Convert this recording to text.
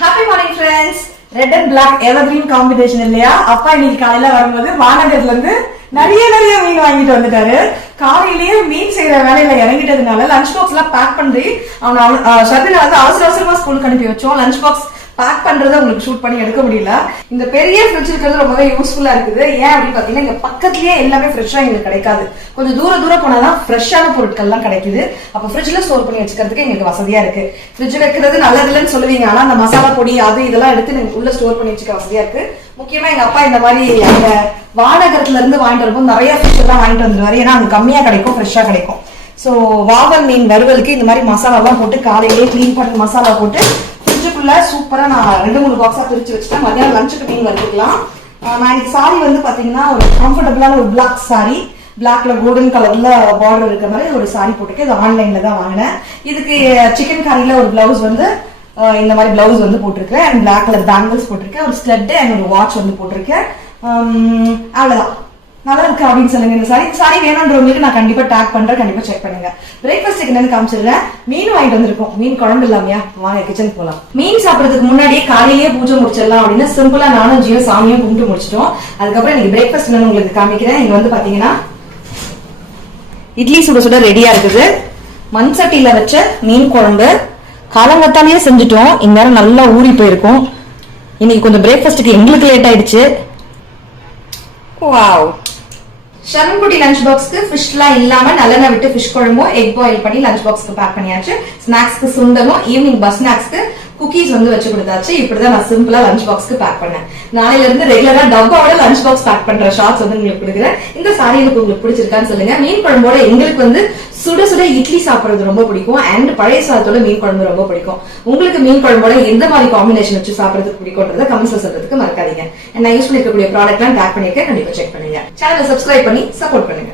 Happy morning friends. Red and black evergreen combination இல்லையா? அப்பா இன்னைக்கு காலையில வரும்போது வானகர்ல இருந்து நிறைய மீன் வாங்கிட்டு வந்துட்டாரு. காலையிலேயே மீன் செய்யற வேலையில இறங்கிட்டதுனால லஞ்ச் பாக்ஸ் எல்லாம் பேக் பண்ணி சர்வீல வந்து அவசர அவசரமா ஸ்கூலுக்கு அனுப்பி வச்சோம். லஞ்ச் பாக்ஸ் பேக் பண்றதை உங்களுக்கு ஷூட் பண்ணி எடுக்க முடியல. இந்த பெரிய ஃப்ரிட்ஜ் இருக்கிறது ரொம்பவே யூஸ்ஃபுல்லா இருக்குது. ஏன் அப்படின்னு பாத்தீங்கன்னா இங்க பக்கத்துலயே எல்லாமே ஃப்ரெஷ்ஷா எங்களுக்கு கிடைக்காது. கொஞ்சம் தூரம் போனாதான் ஃப்ரெஷ்ஷான பொருட்கள் எல்லாம் கிடைக்குது. அப்ப ஃப்ரிட்ஜ்ல ஸ்டோர் பண்ணி வச்சுக்கிறதுக்கு எங்களுக்கு வசதியா இருக்கு. ஃப்ரிட்ஜ் வைக்கிறது நல்லது இல்லைன்னு சொல்லுவீங்க, ஆனா அந்த மசாலா பொடி அது இதெல்லாம் எடுத்து நீங்க உள்ள ஸ்டோர் பண்ணி வச்சுக்க வசதியா இருக்கு. முக்கியமா எங்க அப்பா இந்த மாதிரி அந்த வானகரத்துல இருந்து வாங்கிட்டு வரும்போது நிறைய ஃபிஷ் எல்லாம் வாங்கிட்டு வந்துருவாரு. ஏன்னா அது கம்மியா கிடைக்கும், ஃப்ரெஷ்ஷா கிடைக்கும். சோ வாவல் மீன் வறுவலுக்கு இந்த மாதிரி மசாலா எல்லாம் போட்டு காலையிலேயே கிளீன் பண்ணி மசாலா போட்டு ஃப்ரிட்ஜுக்குள்ள சூப்பரா நான் 2-3 பாக்ஸா பிரிச்சு வச்சுட்டேன். மதியானம் லஞ்சுக்கு மீன் வறுத்துக்கலாம். நான் இன்னைக்கு சாரி வந்து பாத்தீங்கன்னா ஒரு கம்ஃபர்டபுளான ஒரு பிளாக் சாரி, பிளாக்ல கோல்டன் கலர்ல பார்டர் இருக்கிற மாதிரி ஒரு சாரி போட்டுருக்கு. இது ஆன்லைன்ல தான் வாங்கினேன். இதுக்கு சிக்கன் கறியில ஒரு பிளவுஸ் வந்து இந்த மாதிரி பிளவுஸ் வந்து போட்டிருக்கேன். அண்ட் பிளாக் கலர் பேங்கிள்ஸ் போட்டிருக்கேன். ஒரு ஸ்லெட் அண்ட் ஒரு வாட்ச் வந்து போட்டிருக்கேன். அவ்வளவுதான். நல்லா இருக்கு அப்படின்னு சொல்லுங்க. இந்த சாரி வேணும்ன்றவங்களுக்கு நான் கண்டிப்பா டேக் பண்றேன், கண்டிப்பா செக் பண்ணுங்க. பிரேக்ஃபாஸ்ட் என்னன்னு காமிச்சிடுறேன். மீன் வாங்கிட்டு வந்திருக்கோம். மீன் குழம்பு இல்லாமையா? வாங்க கிச்சனுக்கு போலாம். மீன் சாப்பிடறதுக்கு முன்னாடியே காலையிலேயே பூஜை முடிச்சிடலாம் அப்படின்னு சிம்பிளா நானும் ஜியோ சாமியும் கும்பிட்டு முடிச்சிட்டோம். அதுக்கப்புறம் இன்னைக்கு பிரேக்ஃபாஸ்ட் என்னன்னு உங்களுக்கு காமிக்கிறேன். இங்க வந்து பாத்தீங்கன்னா இட்லி சுட சுட ரெடியா இருக்குது. மண் சட்டியில வச்ச மீன் குழம்பு காலங்கத்தாலேயே செஞ்சுட்டோம். இந்நேரம் நல்லா ஊறி போயிருக்கும். இன்னைக்கு கொஞ்சம் பிரேக்ஃபாஸ்ட்டுக்கு எங்களுக்கு லேட் ஆயிடுச்சு. வாவ். ஷரண்குட்டி லஞ்ச் பாக்ஸ்க்கு ஃபிஷ்லாம் இல்லாம நல்லெண்ணெய் விட்டு ஃபிஷ் குழம்பும் எக் பாயில் பண்ணி லஞ்ச் பாக்ஸ்க்கு பேக் பண்ணியாச்சு. ஸ்நாக்ஸ்க்கு சுண்டலும் ஈவினிங் பஸ் ஸ்நாக்ஸ்க்கு குக்கீஸ் வந்து வச்சு கொடுத்தாச்சு. இப்படிதான் நான் சிம்பிளா லஞ்ச் பாக்ஸ்க்கு பேக் பண்ணேன். நாளையில இருந்து ரெகுலரா டப்பாவோட லஞ்ச் பாக்ஸ் பேக் பண்ற ஷார்ட்ஸ் வந்து உங்களுக்கு கொடுக்குறேன். இந்த சாரி எனக்கு உங்களுக்கு பிடிச்சிருக்கான்னு சொல்லுங்க. மீன் குழம்போட எங்களுக்கு வந்து சுட சுட இட்லி சாப்பிடுறது ரொம்ப பிடிக்கும். அண்ட் பழைய சாதத்தோட மீன் குழம்பு ரொம்ப பிடிக்கும். உங்களுக்கு மீன் குழம்போட எந்த மாதிரி காம்பினேஷன் வச்சு சாப்பிடுறதுக்கு பிடிக்கும்ன்றத கமெண்ட்ஸ்ல சொல்றதுக்கு மறக்காதீங்க. நான் யூஸ் பண்ணிருக்கக்கூடிய ப்ராடக்ட் எல்லாம் டேக் பண்ணிருக்கேன், கண்டிப்பா செக் பண்ணுங்க. சேனலை சப்ஸ்கிரைப் பண்ணி சப்போர்ட் பண்ணுங்க.